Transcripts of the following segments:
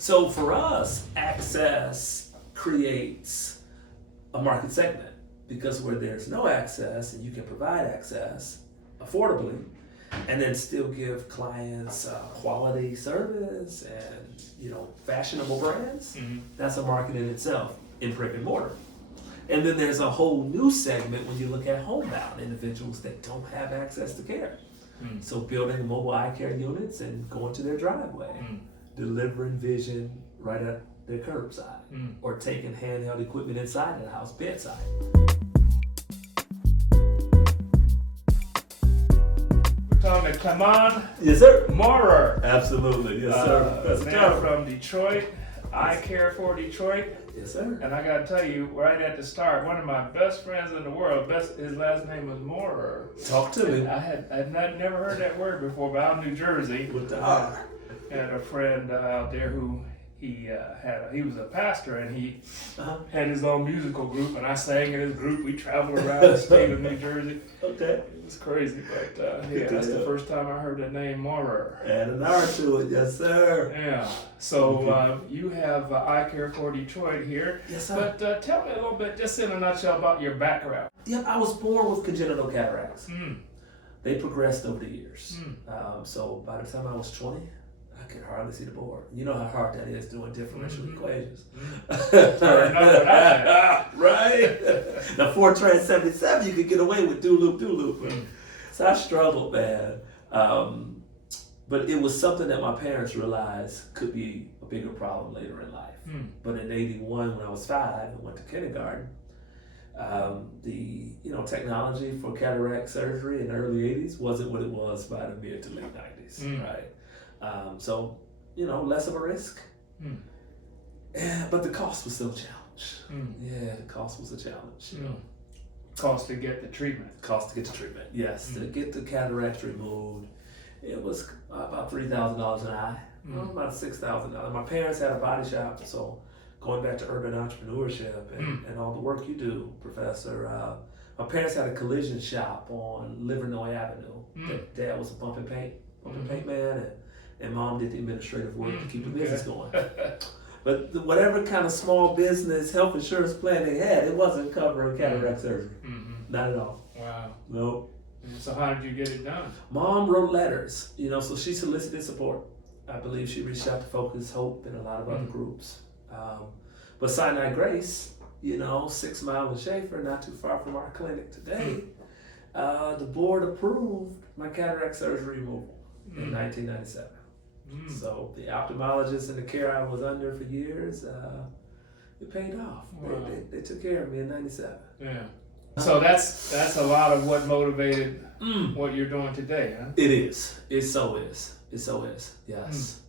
So for us, access creates a market segment because where there's no access and you can provide access affordably and then still give clients quality service and fashionable brands, that's a market in itself in brick and mortar. And then there's a whole new segment when you look at homebound individuals that don't have access to care. So building mobile eye care units and going to their driveway, delivering vision right at their curbside, or taking handheld equipment inside the house, bedside. We're talking to Cleamon Yes, sir. Moorer. Absolutely, yes, sir. Man from Detroit, Eye Care for Detroit. Yes, sir. And I gotta tell you, right at the start, one of my best friends in the world, his last name was Moorer. Talk to me. I had never heard that word before, but out in New Jersey, With the R. had a friend out there who he was a pastor, and he had his own musical group, and I sang in his group. We traveled around the state of New Jersey. Okay. It was crazy, but that's the first time I heard the name Moorer. Add an R to it, yes, sir. Yeah. So you have Eye Care for Detroit here. Yes, sir. But tell me a little bit, just in a nutshell, about your background. Yep, I was born with congenital cataracts. They progressed over the years. So by the time I was 20, I could hardly see the board. You know how hard that is doing differential equations. Right? Now, Fortran 77, you could get away with do loop. So I struggled, man. But it was something that my parents realized could be a bigger problem later in life. But in '81, when I was 5 and went to kindergarten, the technology for cataract surgery in the early '80s wasn't what it was by the mid to late '90s, right? So less of a risk, but the cost was still a challenge. Yeah, the cost was a challenge. Cost to get the treatment. Cost to get the treatment, yes. To get the cataracts removed, it was about $3,000 an eye, about $6,000. My parents had a body shop, so going back to urban entrepreneurship and all the work you do, Professor, my parents had a collision shop on Livernois Avenue. Dad was a pump and paint man, and Mom did the administrative work to keep the business going. But whatever kind of small business health insurance plan they had, it wasn't covering cataract surgery. Not at all. Wow. Nope. So how did you get it done? Mom wrote letters, so she solicited support. I believe she reached out to Focus, Hope, and a lot of other groups. But Sinai-Grace, 6 Mile and Schaefer, not too far from our clinic today, the board approved my cataract surgery removal in 1997. So the ophthalmologist and the care I was under for years, it paid off. Wow. They took care of me in '97. Yeah. So that's a lot of what motivated what you're doing today, huh? It is. It so is. Yes.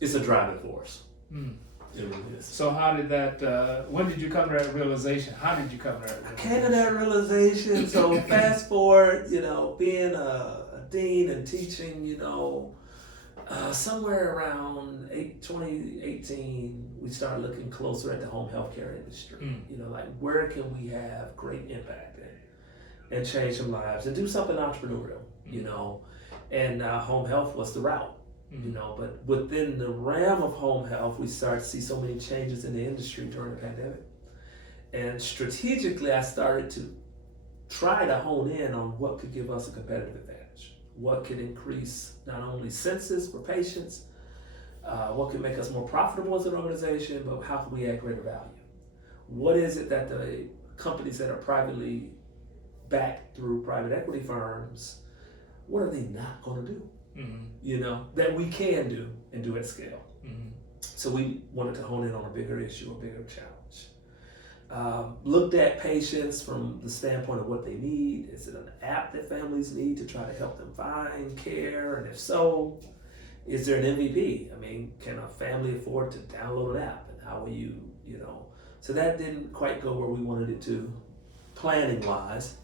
It's a driving force. It really is. So how did that, when did you come to that realization? How did you come to that realization? I came to that realization, so fast forward, being a dean and teaching, somewhere around 2018, we started looking closer at the home healthcare industry. Like where can we have great impact and change some lives and do something entrepreneurial, and home health was the route. But within the realm of home health, we started to see so many changes in the industry during the pandemic. And strategically, I started to try to hone in on what could give us a competitive advantage, what could increase not only census for patients, what could make us more profitable as an organization, but how can we add greater value? What is it that the companies that are privately backed through private equity firms, what are they not going to do? That we can do and do at scale. So we wanted to hone in on a bigger issue, a bigger challenge. Looked at patients from the standpoint of what they need. Is it an app that families need to try to help them find care? And if so, is there an MVP? I mean, can a family afford to download an app? And how will you. So that didn't quite go where we wanted it to, planning wise.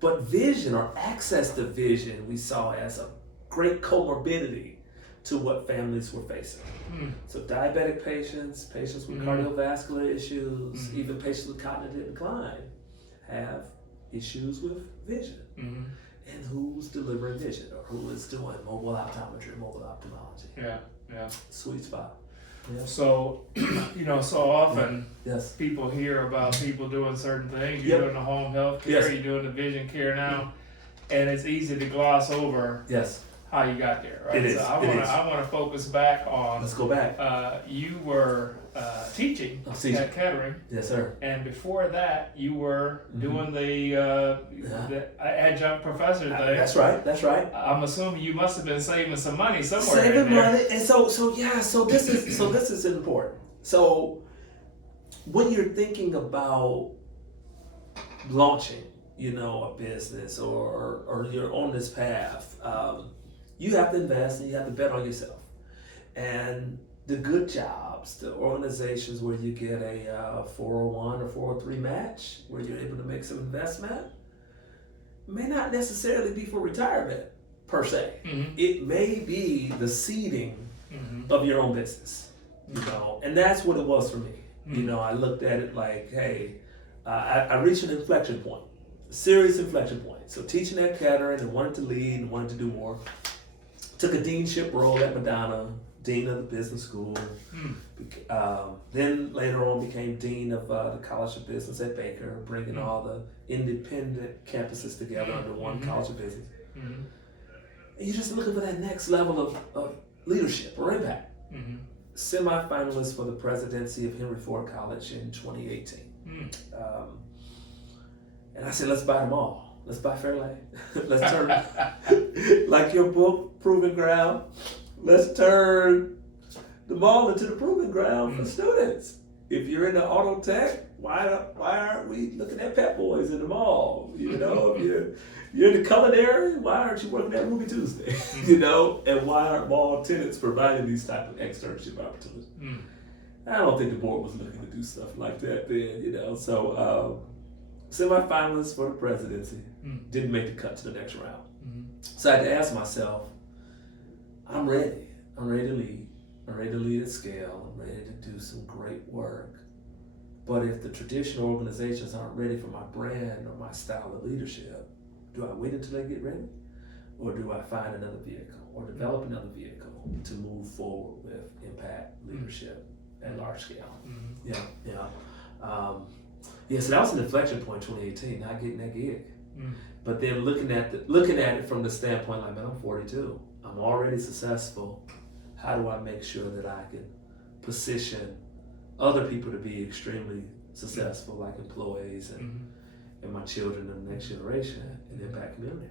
But vision or access to vision, we saw as a great comorbidity to what families were facing. So diabetic patients with cardiovascular issues, even patients with cognitive decline have issues with vision. And who's delivering vision or who is doing mobile optometry, mobile ophthalmology? Yeah. Yeah. Sweet spot. Yeah. So, so often Yes. people hear about people doing certain things. Yep. You're doing the home health care, Yes. you're doing the vision care now, and it's easy to gloss over Yes. how you got there, right? It is. So I want to focus back on. Let's go back. You were teaching at Kettering. Yes, sir. And before that, you were doing the adjunct professor thing. That's right. That's right. I'm assuming you must have been saving some money somewhere. Saving money, and so this is important. So when you're thinking about launching, a business or you're on this path, you have to invest and you have to bet on yourself. And the good jobs, the organizations where you get a 401 or 403 match, where you're able to make some investment, may not necessarily be for retirement per se. Mm-hmm. It may be the seeding of your own business, and that's what it was for me. Mm-hmm. I looked at it like, hey, I reached an inflection point, a serious inflection point. So teaching at Kettering and wanted to lead and wanted to do more. Took a deanship role at Madonna, dean of the business school. Then later on became dean of the College of Business at Baker, bringing all the independent campuses together under one College of Business. And you're just looking for that next level of leadership or impact. Semi-finalist for the presidency of Henry Ford College in 2018. And I said, let's buy them all. Let's buy Fairlane. Let's turn, like your book, Proving Ground, let's turn the mall into the proving ground for students. If you're in the auto tech, why aren't we looking at Pep Boys in the mall? If you're in the culinary, why aren't you working at Ruby Tuesday? And why aren't mall tenants providing these type of externship opportunities? I don't think the board was looking to do stuff like that then, So semi-finalists for the presidency, didn't make the cut to the next round. So I had to ask myself, I'm ready. I'm ready to lead. I'm ready to lead at scale. I'm ready to do some great work. But if the traditional organizations aren't ready for my brand or my style of leadership, do I wait until they get ready? Or do I find another vehicle or develop another vehicle to move forward with impact leadership at large scale? So that was an inflection point in 2018, not getting that gig. But then looking at it from the standpoint like, man, I'm 42. I'm already successful. How do I make sure that I can position other people to be extremely successful, like employees and my children and the next generation in the impact community?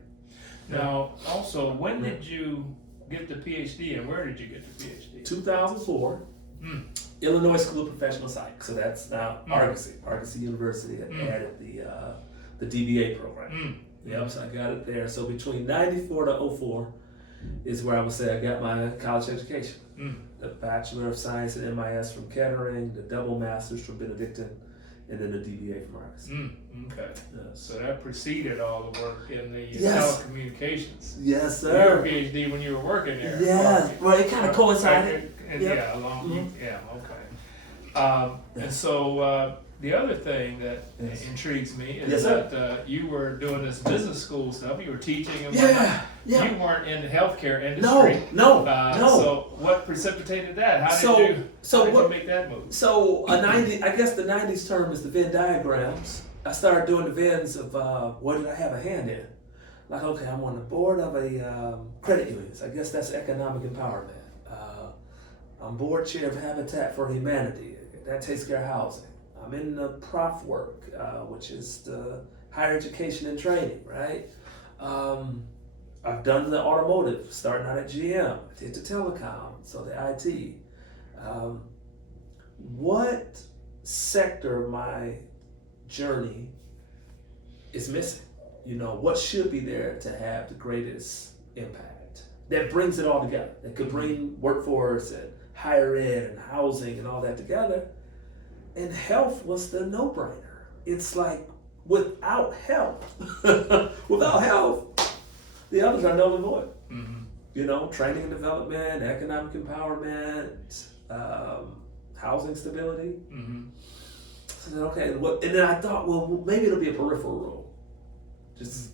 Now, also, when did you get the PhD and where did you get the PhD? 2004, Illinois School of Professional Psych. So that's now Argosy University had added the DBA program. So I got it there. So between 94 to 04 is where I would say I got my college education. The Bachelor of Science in MIS from Kettering, the double Masters from Benedictine, and then the DBA from Argosy. Okay. So that preceded all the work in the Yes. telecommunications. Yes, You were sir. a PhD when you were working there. Yeah. Well, it kind of coincided. And Yep. yeah, okay. And so the other thing that intrigues me is that you were doing this business school stuff. You were teaching and whatnot. You weren't in the healthcare industry. No. So what precipitated that? How did you make that move? So I guess the 90s term is the Venn diagrams. I started doing the Venns of what did I have a hand in? Like, okay, I'm on the board of a credit union. I guess that's economic empowerment. I'm board chair of Habitat for Humanity. That takes care of housing. I'm in the prof work, which is the higher education and training, right? I've done the automotive, starting out at GM, did the telecom, so the IT. What sector of my journey is missing? What should be there to have the greatest impact? That brings it all together. That could bring workforce and higher ed and housing and all that together. And health was the no-brainer. It's like, without health, the others are null and void. Training and development, economic empowerment, housing stability. So then, okay, and then I thought, well, maybe it'll be a peripheral role. Just,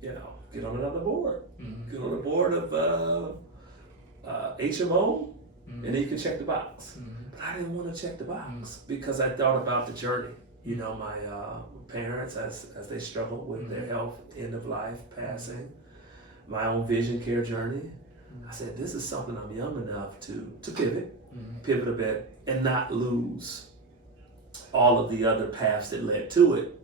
get on another board. Get on the board of HMO, and then you can check the box. But I didn't want to check the box because I thought about the journey. You know, my parents, as they struggled with their health, end of life, passing, my own vision care journey. I said, this is something I'm young enough to pivot a bit, and not lose all of the other paths that led to it,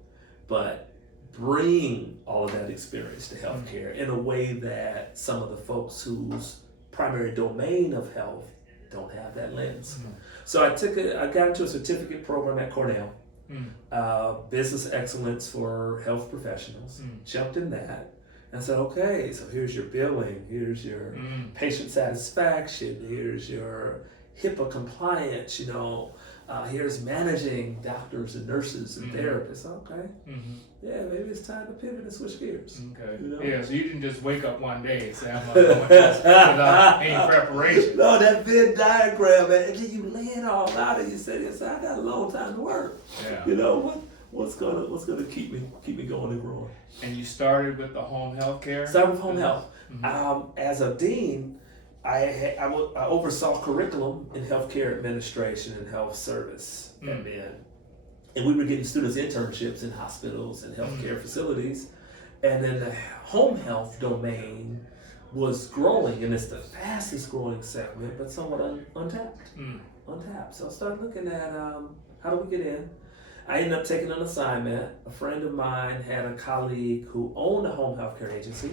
but bring all of that experience to healthcare in a way that some of the folks whose primary domain of health don't have that lens. So I got into a certificate program at Cornell, business excellence for health professionals, jumped in that, and said, okay, so here's your billing, here's your patient satisfaction, here's your HIPAA compliance, you know, here's managing doctors and nurses and therapists. Okay, yeah, maybe it's time to pivot and switch gears. Okay, you know? Yeah, so you didn't just wake up one day and say, I'm going to do this without any preparation. No, that Venn diagram, and then you lay it all out and you say, I got a long time to work. Yeah. You know, what's gonna keep me going and growing? And you started with the home health care? Started with home health. As a dean, I oversaw curriculum in healthcare administration and health service admin. And we were getting students internships in hospitals and healthcare facilities. And then the home health domain was growing, and it's the fastest growing segment, but somewhat untapped. Untapped. So I started looking at how do we get in? I ended up taking an assignment. A friend of mine had a colleague who owned a home health care agency,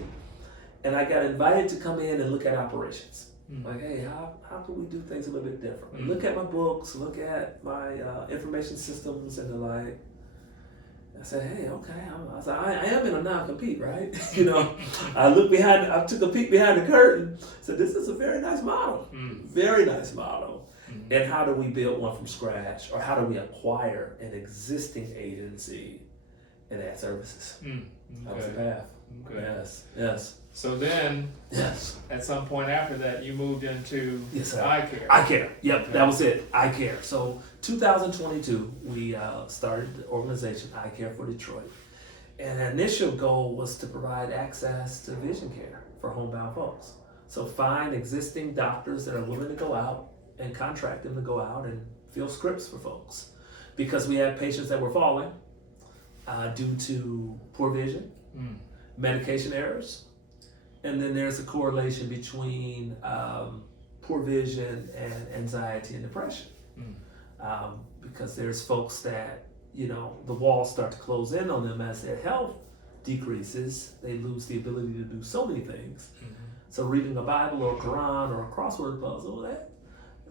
and I got invited to come in and look at operations. Like, hey, how can we do things a little bit different? Look at my books, look at my information systems and the like. I said, hey, okay. I am in a non-compete, right? You know, I took a peek behind the curtain. Said, this is a very nice model, very nice model. And how do we build one from scratch, or how do we acquire an existing agency and add services? That was the path. Okay. Yes. So then, at some point after that, you moved into eye care. Eye care. Yep, okay. That was it. Eye care. So 2022, we started the organization Eye Care for Detroit. And the initial goal was to provide access to vision care for homebound folks. So find existing doctors that are willing to go out and contract them to go out and fill scripts for folks. Because we had patients that were falling due to poor vision, medication errors, and then there's a correlation between poor vision and anxiety and depression. Because there's folks that, you know, the walls start to close in on them as their health decreases. They lose the ability to do so many things. So reading a Bible or a Quran or a crossword puzzle,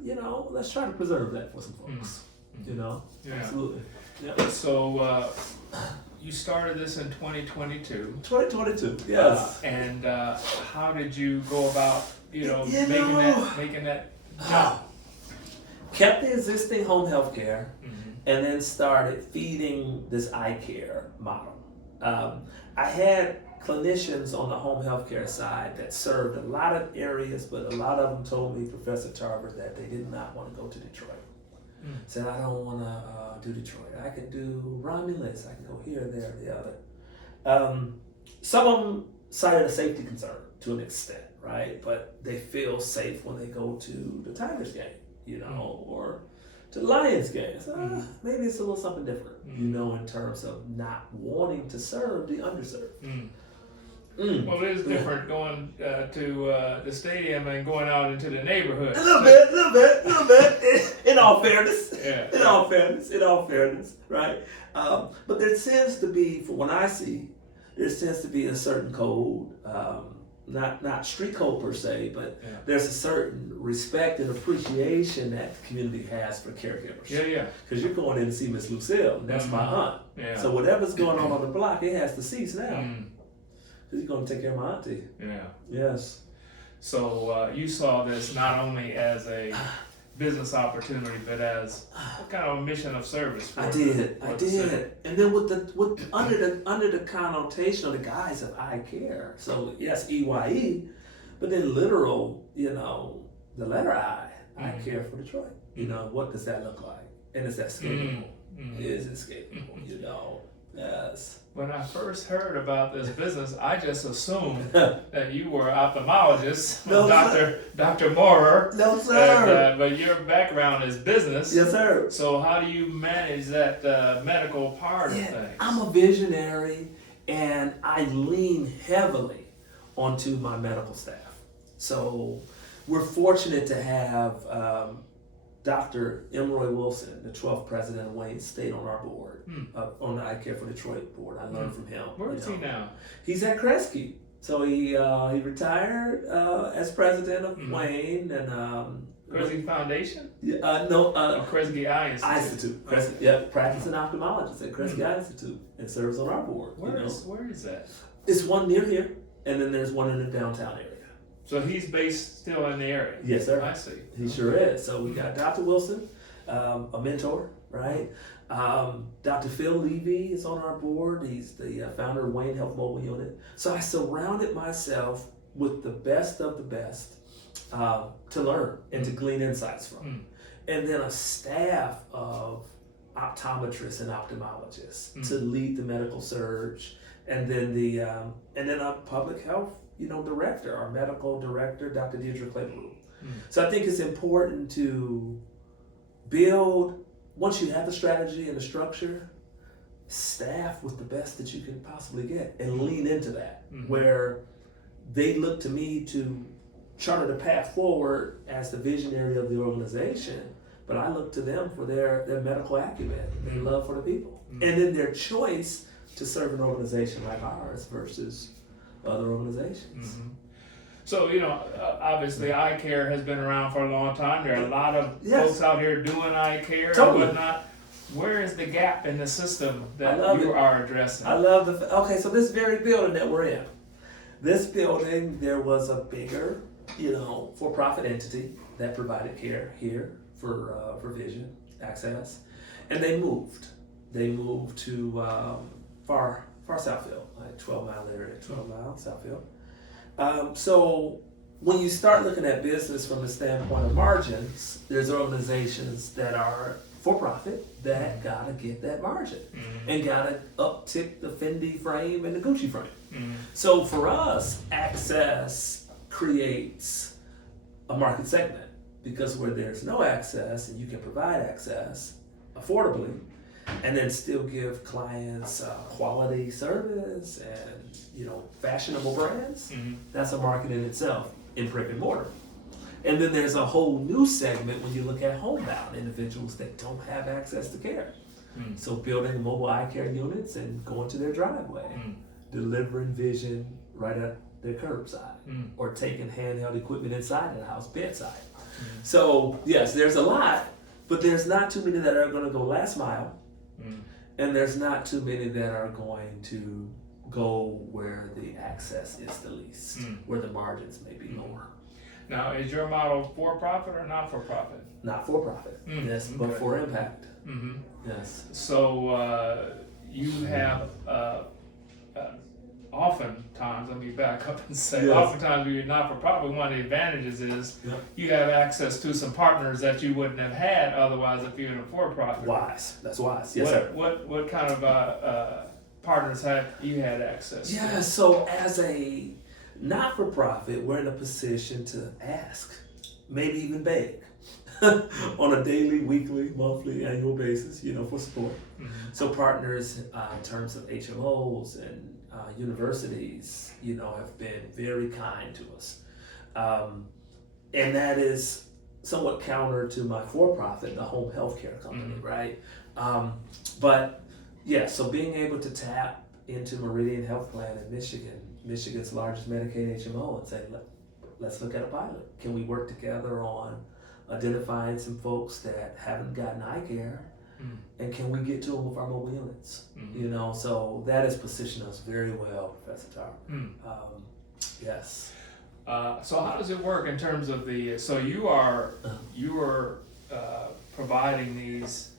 you know, let's try to preserve that for some folks. You know, absolutely. Yeah. So you started this in 2022. 2022, yes. And how did you go about, making that jump? Kept the existing home health care, and then started feeding this eye care model. I had clinicians on the home health care side that served a lot of areas, but a lot of them told me, Professor Tarver, that they did not want to go to Detroit. Said, I don't want to do Detroit. I can do Romulus. I can go here, there, the other. Some of them cited a safety concern to an extent, right? But they feel safe when they go to the Tigers game, you know, or to the Lions game. So, maybe it's a little something different, you know, in terms of not wanting to serve the underserved. Well, it is different going to the stadium and going out into the neighborhood. A little bit. In all fairness. In all fairness, right? But there tends to be, from what I see, there tends to be a certain code, not street code per se, but there's a certain respect and appreciation that the community has for caregivers. Because you're going in to see Miss Lucille, and that's my aunt. So whatever's going on the block, it has to cease now. He's going to take care of my auntie. Yes. So you saw this not only as a business opportunity, but as a kind of a mission of service. I did. And then under the connotation of the guise of eye care. So yes, EYE, but then literal, you know, the letter I, Eye Care for Detroit. You know, what does that look like? And is that scalable? Is it scalable? You know, yes. When I first heard about this business, I just assumed that you were ophthalmologist, No, Dr. Moorer. No, sir. But your background is business. Yes, sir. So how do you manage that medical part of things? I'm a visionary, and I lean heavily onto my medical staff. So we're fortunate to have Dr. Emroy Wilson, the 12th president of Wayne State, on our board, on the I Care for Detroit board. I learned from him. Where is he now? He's at Kresge. So he retired as president of Wayne and Kresge Foundation? Kresge Eye Institute. Kresge, practicing ophthalmologist at Kresge Eye Institute, and serves on our board. Where is that? It's one near here, and then there's one in the downtown area. So he's based still in the area? Yes, sir. I see. He sure is. So we got Dr. Wilson, a mentor, right? Dr. Phil Levy is on our board. He's the founder of Wayne Health Mobile Unit. So I surrounded myself with the best of the best to learn and to glean insights from. And then a staff of optometrists and ophthalmologists to lead the medical surge. And then a public health director, our medical director, Dr. Deidre Claybrook. So I think it's important to build, once you have the strategy and the structure, staff with the best that you can possibly get and lean into that, where they look to me to chart the path forward as the visionary of the organization, but I look to them for their medical acumen, their love for the people, and then their choice to serve an organization like ours versus other organizations. So, obviously eye care has been around for a long time. There are a lot of folks out here doing eye care and whatnot. Where is the gap in the system that you are addressing? I love so this very building that we're in, this building, there was a bigger, for-profit entity that provided care here for vision access, and they moved to far Southfield, like 12-mile area, 12-mile Southfield. So when you start looking at business from the standpoint of margins, there's organizations that are for-profit that gotta get that margin and gotta uptick the Fendi frame and the Gucci frame. So for us, access creates a market segment, because where there's no access and you can provide access affordably, and then still give clients quality service and fashionable brands. That's a market in itself in brick and mortar. And then there's a whole new segment when you look at homebound individuals that don't have access to care. So building mobile eye care units and going to their driveway, delivering vision right at their curbside, or taking handheld equipment inside the house, bedside. So yes, there's a lot, but there's not too many that are going to go last mile. And there's not too many that are going to go where the access is the least, where the margins may be lower. Now, is your model for-profit or not-for-profit? Not for-profit, yes, but for impact. Yes. So you have oftentimes, let me back up and say, oftentimes when you're not-for-profit, one of the advantages is you have access to some partners that you wouldn't have had otherwise if you're in a for-profit. Wise, that's wise, yes sir. What kind of partners have you had access to? So as a not-for-profit, we're in a position to ask, maybe even beg, on a daily, weekly, monthly, annual basis, for support. So partners in terms of HMOs and universities, have been very kind to us. And that is somewhat counter to my for-profit, the home health care company, right? But yeah, so being able to tap into Meridian Health Plan in Michigan, Michigan's largest Medicaid HMO, and say, let's look at a pilot. Can we work together on identifying some folks that haven't gotten eye care, and can we get to them with our mobile units? So that has positioned us very well, Professor Tar. Yes. So how does it work in terms of so you are providing these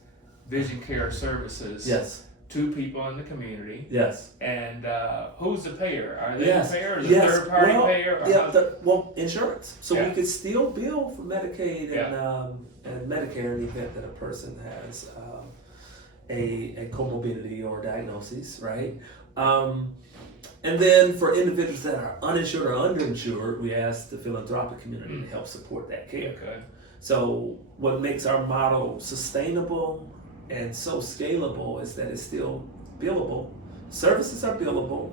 vision care services to people in the community. Yes. And who's the payer? Are they the payer, or the third party payer? Insurance. So we could still bill for Medicaid and Medicare in the event that a person has a comorbidity or diagnosis, right? And then for individuals that are uninsured or underinsured, we ask the philanthropic community to help support that care. Okay. So what makes our model sustainable and so scalable is that it's still billable. Services are billable,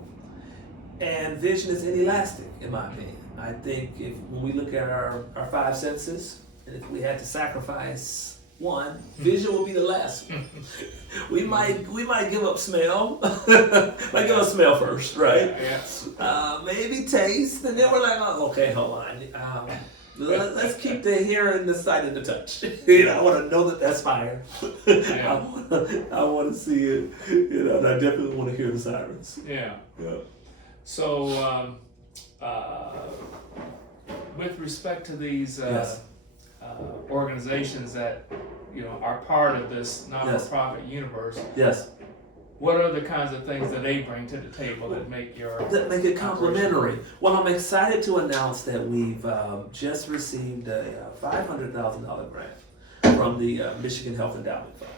and vision is inelastic, in my opinion. I think when we look at our 5 senses, and if we had to sacrifice one, vision will be the last one. we might give up smell. Might give up smell first, right? Yeah. Maybe taste, and then we're like, oh, okay, hold on. Let's keep the hearing, the sight, and the touch. I want to know that that's fire. Yeah. I want to see it. And I definitely want to hear the sirens. Yeah. Yeah. So, with respect to these Yes. Organizations that are part of this not-for-profit universe, Yes. what are the kinds of things that they bring to the table that make it complementary? Well, I'm excited to announce that we've just received a $500,000 grant from the Michigan Health Endowment Fund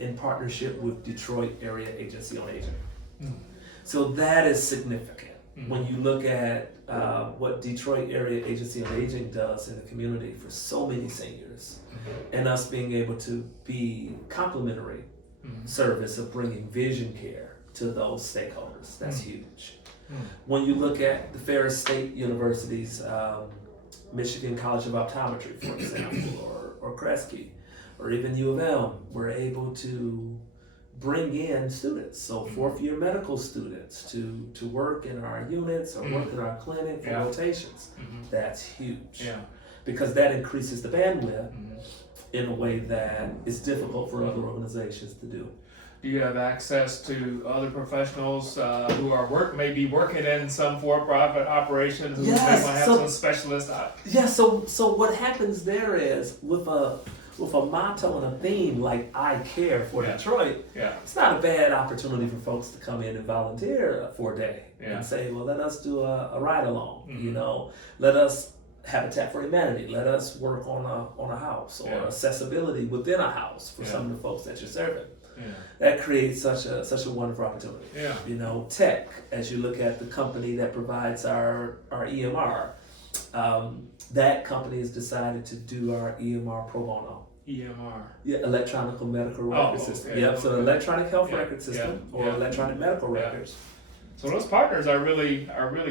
in partnership with Detroit Area Agency on Aging. Mm. So that is significant. Mm-hmm. When you look at what Detroit Area Agency on Aging does in the community for so many seniors, and us being able to be complementary service of bringing vision care to those stakeholders, that's huge. When you look at the Ferris State University's Michigan College of Optometry, for example, or Kresge, or even U of M, we're able to bring in students, so 4th year medical students to work in our units or work in our clinic for rotations. That's huge. Yeah. Because that increases the bandwidth in a way that is difficult for other organizations to do. Do you have access to other professionals who are maybe working in some for-profit operations who might have some specialists? So what happens there is with a motto and a theme like I Care for Detroit, it's not a bad opportunity for folks to come in and volunteer for a day and say, well, let us do a ride along, let us Habitat for Humanity, let us work on a house or accessibility within a house for some of the folks that you're serving. That creates such a wonderful opportunity. Tech, as you look at the company that provides our EMR, that company has decided to do our EMR pro bono. EMR. Yeah, electronic medical record system. Yep, so electronic health record system or electronic medical records. So those partners are really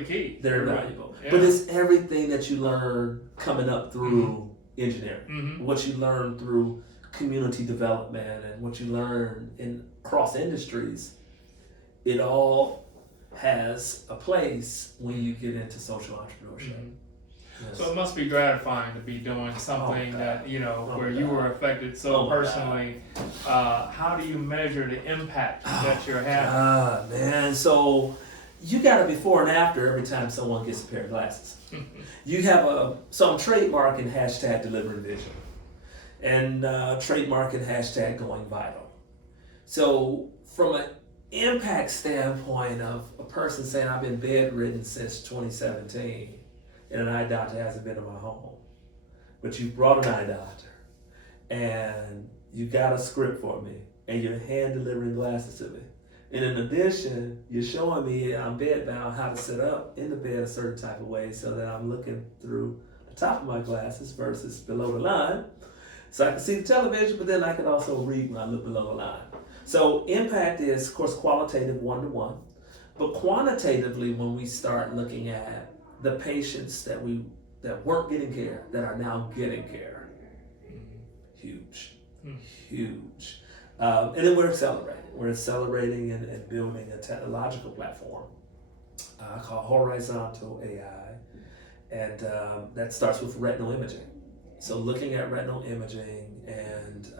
key. They're valuable. But it's everything that you learn coming up through engineering, what you learn through community development, and what you learn in cross industries. It all has a place when you get into social entrepreneurship. Yes. So it must be gratifying to be doing something that where you were affected so personally. How do you measure the impact that you're having? Man, so you got a before and after every time someone gets a pair of glasses. You have so I'm trademarking hashtag delivering vision, and trademarking hashtag going vital. So from an impact standpoint of a person saying I've been bedridden since 2017. And an eye doctor hasn't been in my home, but you brought an eye doctor, and you got a script for me, and you're hand delivering glasses to me. And in addition, you're showing me I'm bedbound how to sit up in the bed a certain type of way so that I'm looking through the top of my glasses versus below the line, so I can see the television, but then I can also read when I look below the line. So impact is, of course, qualitative one-to-one, but quantitatively, when we start looking at the patients that weren't getting care that are now getting care, huge. And then we're accelerating and building a technological platform called Horizontal AI, and that starts with retinal imaging. So looking at retinal imaging and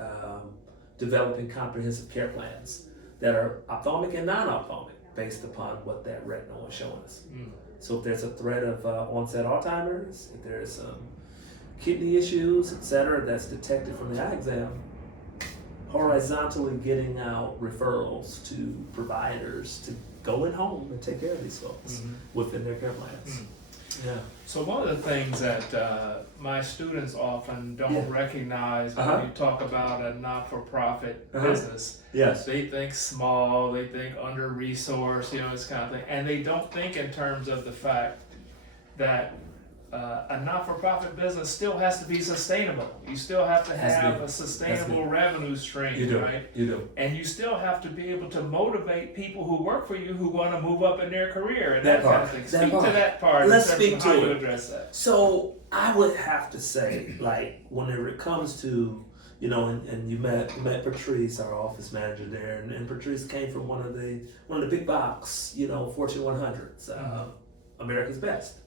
developing comprehensive care plans that are ophthalmic and non-ophthalmic based upon what that retinal is showing us. So if there's a threat of onset Alzheimer's, if there's some kidney issues, etc., that's detected from the eye exam, horizontally getting out referrals to providers to go in home and take care of these folks within their care plans. Yeah. So one of the things that my students often don't recognize when you talk about a not-for-profit business, they think small, they think under-resourced, this kind of thing, and they don't think in terms of the fact that a not-for-profit business still has to be sustainable. You still have to have a sustainable revenue stream, right? You do. And you still have to be able to motivate people who work for you who want to move up in their career and that kind of thing. Speak to that part. Let's speak to how it. You address that. So I would have to say, like, whenever it comes to, and you met Patrice, our office manager there, and Patrice came from one of the big box, Fortune 100s, America's Best.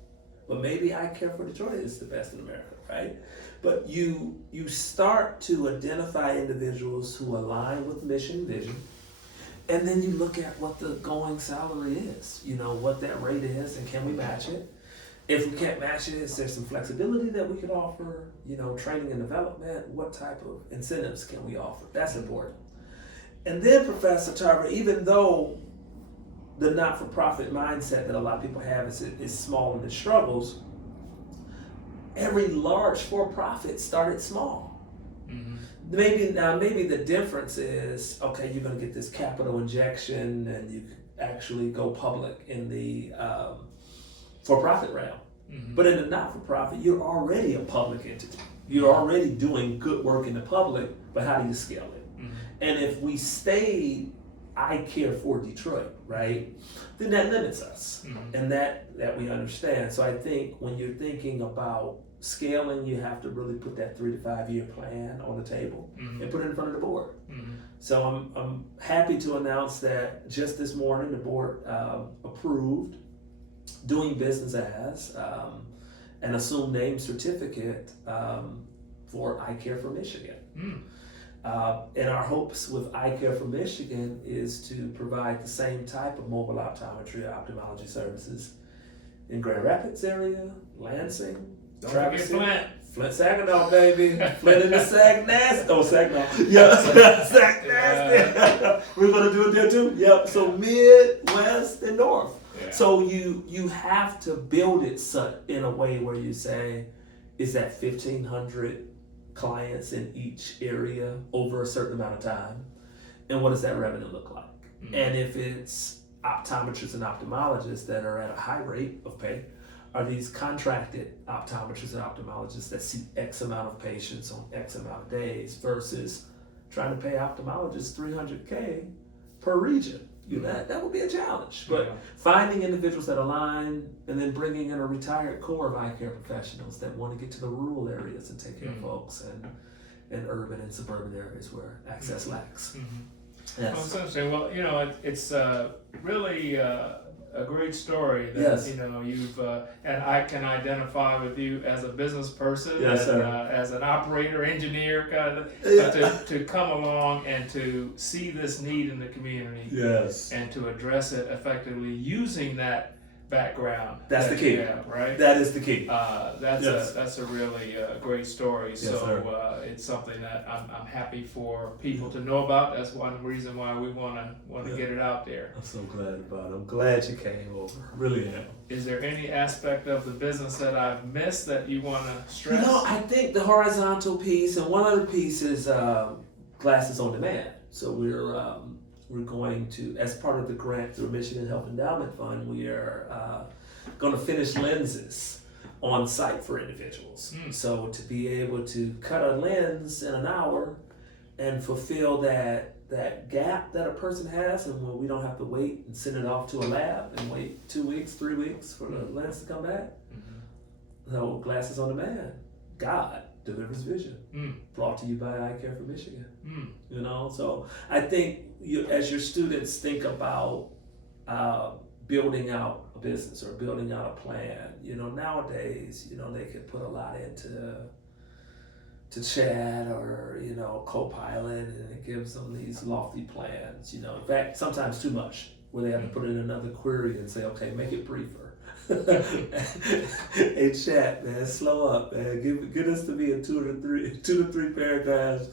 But maybe I Care for Detroit is the best in America, right? But you start to identify individuals who align with mission and vision, and then you look at what the going salary is, what that rate is, and can we match it? If we can't match it, is there some flexibility that we could offer? Training and development, what type of incentives can we offer? That's important. And then, Professor Tarver, even though the not-for-profit mindset that a lot of people have is small and it struggles, every large for-profit started small. Mm-hmm. Maybe the difference is, okay, you're going to get this capital injection and you actually go public in the for-profit realm. Mm-hmm. But in the not-for-profit, you're already a public entity. You're already doing good work in the public, but how do you scale it? Mm-hmm. And if we stay I Care for Detroit, right? Then that limits us, and that we understand. So I think when you're thinking about scaling, you have to really put that 3 to 5 year plan on the table and put it in front of the board. So I'm happy to announce that just this morning the board approved doing business as an assumed name certificate for I Care for Michigan. And our hopes with I Care for Michigan is to provide the same type of mobile optometry or ophthalmology services in Grand Rapids area, Lansing, Travis Flint. Flint, Saginaw, baby. Flint in the Saginaw. Oh, Saginaw. Yeah, Saginaw. We're going to do it there too. Yep. So Midwest and North. Yeah. So you have to build it in a way where you say, is that 1,500 clients in each area over a certain amount of time, and what does that revenue look like? And if it's optometrists and ophthalmologists that are at a high rate of pay, are these contracted optometrists and ophthalmologists that see X amount of patients on X amount of days versus trying to pay ophthalmologists $300K per region? That would be a challenge. But finding individuals that align and then bringing in a retired core of eye care professionals that want to get to the rural areas and take care of folks and urban and suburban areas where access lacks. Yes. Well, it's interesting. Well, it's really a great story that you've and I can identify with you as a business person, as an operator, engineer, kind of, to come along and to see this need in the community, and to address it effectively using that background. That's the key, right? That is the key. That's a really great story. It's something that I'm happy for people to know about. That's one reason why we want to get it out there. I'm so glad about it. I'm glad you came over. Really am. Is there any aspect of the business that I've missed that you want to stress? I think the horizontal piece, and one other piece is glasses on demand. So we're going to, as part of the grant through Michigan Health Endowment Fund, we are going to finish lenses on site for individuals. So to be able to cut a lens in an hour and fulfill that gap that a person has, and where we don't have to wait and send it off to a lab and wait 2 weeks, 3 weeks for the lens to come back. So glasses on demand, God delivers vision. Brought to you by I Care for Michigan. So I think as your students think about building out a business or building out a plan, nowadays, they can put a lot into chat or Copilot, and it gives them these lofty plans. In fact, sometimes too much, where they have to put in another query and say, okay, make it briefer. Hey chat, man, slow up, man. Get us to be in 2 to 3 paragraphs.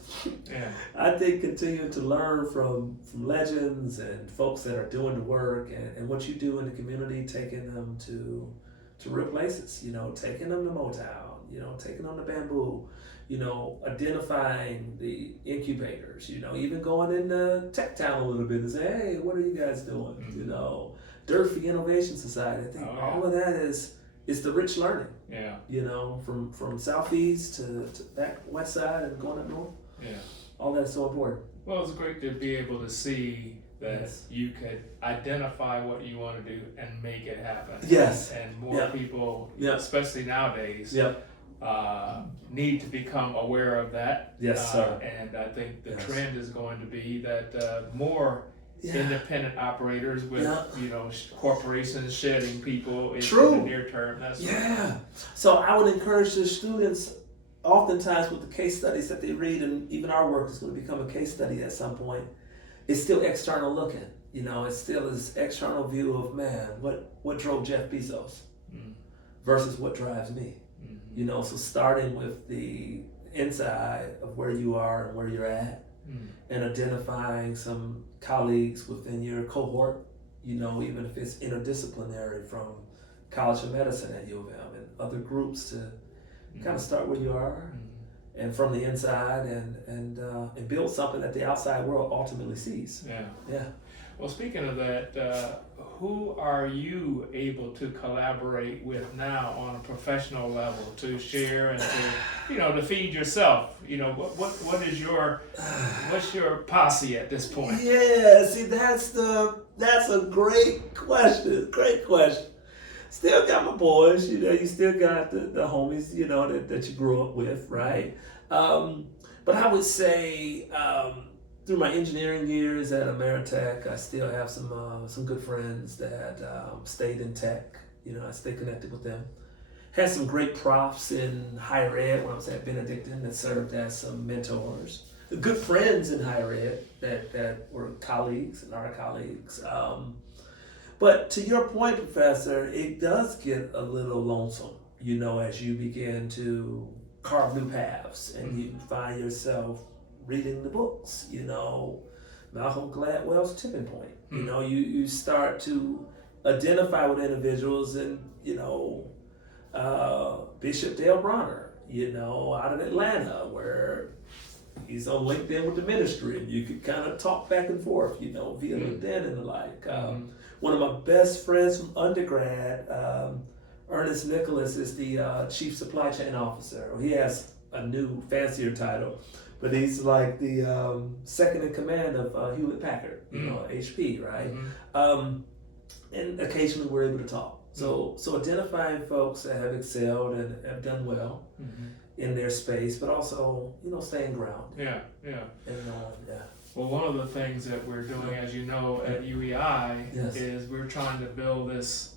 I think continuing to learn from legends and folks that are doing the work and what you do in the community, taking them to real places, taking them to Motown, taking them to Bamboo, identifying the incubators, even going into Tech Town a little bit and say, hey, what are you guys doing? Mm-hmm. Dirt Free Innovation Society. I think all of that is the rich learning. Yeah. From southeast to back west side and going up north. Yeah. All that's so important. Well, it's great to be able to see that you could identify what you want to do and make it happen. Yes. And more people, especially nowadays, need to become aware of that. Yes, sir. And I think the trend is going to be that more independent operators with corporations shedding people in the near term. That's So I would encourage the students, oftentimes with the case studies that they read, and even our work is going to become a case study at some point, it's still external looking. It's still this external view of, man, what drove Jeff Bezos versus what drives me. So starting with the inside of where you are and where you're at, and identifying some colleagues within your cohort, even if it's interdisciplinary from College of Medicine at U of M and other groups to kind of start where you are and from the inside and build something that the outside world ultimately sees. Yeah. Well, speaking of that, who are you able to collaborate with now on a professional level to share and to feed yourself? What is what's your posse at this point? Yeah, see, that's a great question. Great question. Still got my boys, you still got the homies, that you grew up with, right? But I would say, through my engineering years at Ameritech, I still have some good friends that stayed in tech. I stay connected with them. Had some great profs in higher ed when I was at Benedictine that served as some mentors. Good friends in higher ed that were colleagues and are colleagues. But to your point, Professor, it does get a little lonesome, as you begin to carve new paths and you find yourself reading the books, Malcolm Gladwell's Tipping Point. You start to identify with individuals and, Bishop Dale Bronner, out of Atlanta, where he's on LinkedIn with the ministry and you could kind of talk back and forth, via LinkedIn and the like. One of my best friends from undergrad, Ernest Nicholas, is the Chief Supply Chain Officer. He has a new, fancier title, but he's like the second in command of Hewlett Packard, HP, right? And occasionally we're able to talk. So identifying folks that have excelled and have done well in their space, but also, staying grounded. Yeah. And Well, one of the things that we're doing, as you know, at UEI is we're trying to build this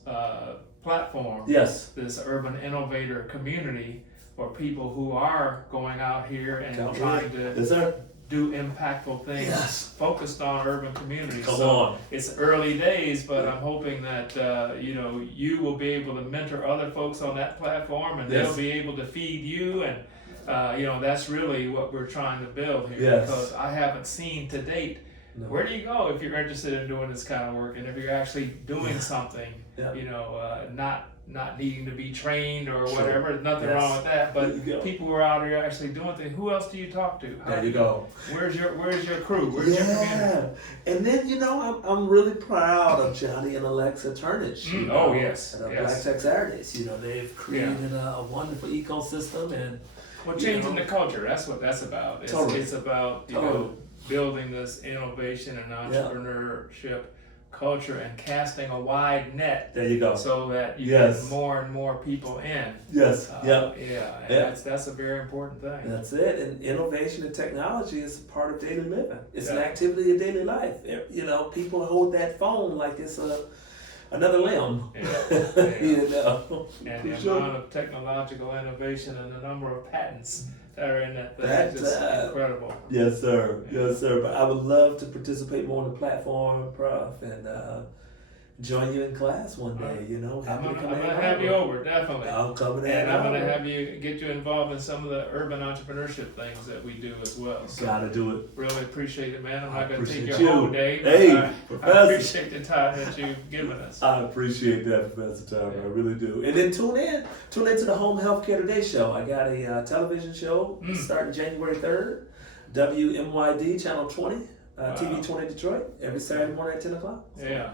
platform, this urban innovator community for people who are going out here and trying to do impactful things focused on urban communities. It's early days, but I'm hoping that you will be able to mentor other folks on that platform, and they'll be able to feed you, and that's really what we're trying to build here. Because I haven't seen to date. Where do you go if you're interested in doing this kind of work, and if you're actually doing something, not needing to be trained or whatever? There's nothing wrong with that, but people who are out here actually doing things. Who else do you talk to? There you go. Where's your crew? Where's your community? And then I'm really proud of Johnny and Alexa Turnage. At Black Tech Saturdays. They've created a wonderful ecosystem and changing the culture. That's what that's about. It's about building this innovation and entrepreneurship culture and casting a wide net. There you go. So that you get more and more people in. That's a very important thing. That's it. And innovation and technology is a part of daily living. It's an activity of daily life. People hold that phone like it's another limb. And the amount of technological innovation and the number of patents that are in that thing is just incredible. Yes, sir. But I would love to participate more on the platform, Prof, and join you in class one day. I'm gonna have you over, definitely. I'll come in. And I'm gonna have you get you involved in some of the urban entrepreneurship things that we do as well. So gotta do it. really appreciate it, man. I'm not gonna take appreciate your you. whole day. Hey, I appreciate the time that you've given us. I appreciate that, Professor Tom. I really do. And then tune into the Home Healthcare Today show. I got a television show starting January 3rd, WMYD Channel 20, TV 20 Detroit, every Saturday morning at 10 o'clock. Yeah.